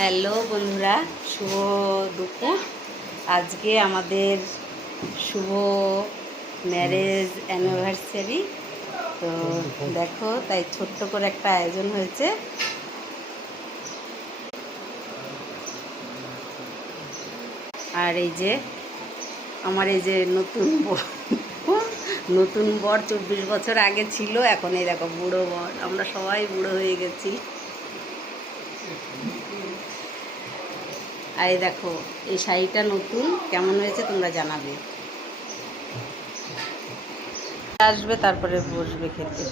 Hello বন্ধুরা, শুভ দুপুর। আজকে আমাদের শুভ ম্যারেজ অ্যানিভার্সারি। তো দেখো, তাই ছোট্ট করে একটা আয়োজন হয়েছে। আর এই যে আমার এই যে নতুন বর 24 বছর আগে ছিল, এখন এই দেখো বুড়ো বর। আমরা সবাই বুড়ো হয়ে গেছি। আর এই দেখো, এই শাড়িটা নতুন, কেমন হয়েছে তোমরা জানাবে। আসবে তারপরে বসবে খেতে।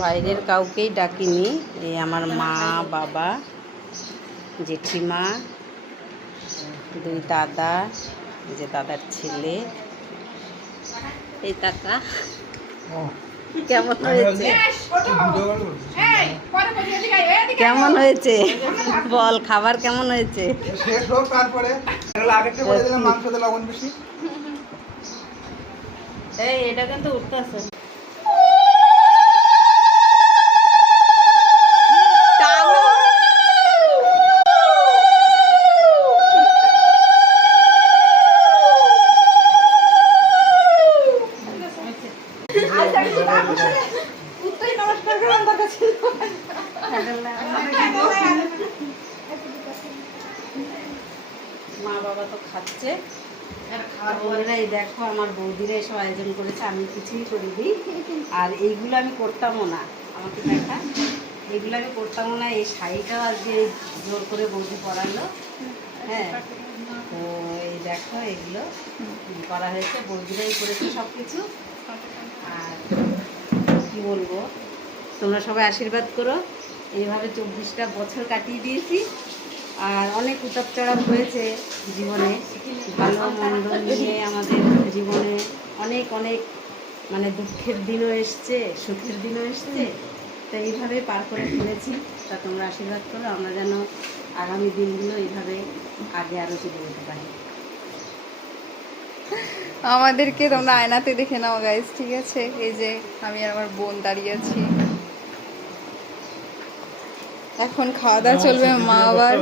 বাইরের কাউকেই ডাকিনি, এই আমার মা, বাবা, জেঠিমা, দুই দাদা, এই যে দাদার ছেলে, এই কাকা। কেমন হয়েছে? কেমন হয়েছে বল, খাবার কেমন হয়েছে? এই এটা কিন্তু উঠতে আছে। মা বাবা তো খাচ্ছে। এই দেখো, আমার বৌদিরা এসব আয়োজন করেছে, আমি কিছুই করিনি। আর এইগুলো আমি করতামও না, আমাকে দেখা, এইগুলো আমি করতামও না। এই শাড়িটাও আজকে জোর করে বৌদি পরালো। হ্যাঁ, তো এই দেখো, এগুলো করা হয়েছে, বৌদিরাই করেছে সব কিছু। আর কি বলবো, তোমরা সবাই আশীর্বাদ করো। এইভাবে 24টা বছর কাটিয়ে দিয়েছি। আর অনেক উতাপ চড়াপ হয়েছে জীবনে, ভালো মন্দ নিয়ে আমাদের জীবনে অনেক অনেক মানে দুঃখের দিনও এসছে, সুখের দিনও এসছে। তো এইভাবে পার করে ফেলেছি। তা তোমরা আশীর্বাদ করো, আমরা যেন আগামী দিনগুলো এইভাবে আগে আরও চলে যেতে পারি। আমাদেরকে তোমরা আয়নাতে দেখে নাও গাইজ, ঠিক আছে? এই যে আমি আর আমার বোন দাঁড়িয়ে আছি। এখন খাওয়া দাওয়া চলবে। মা আবার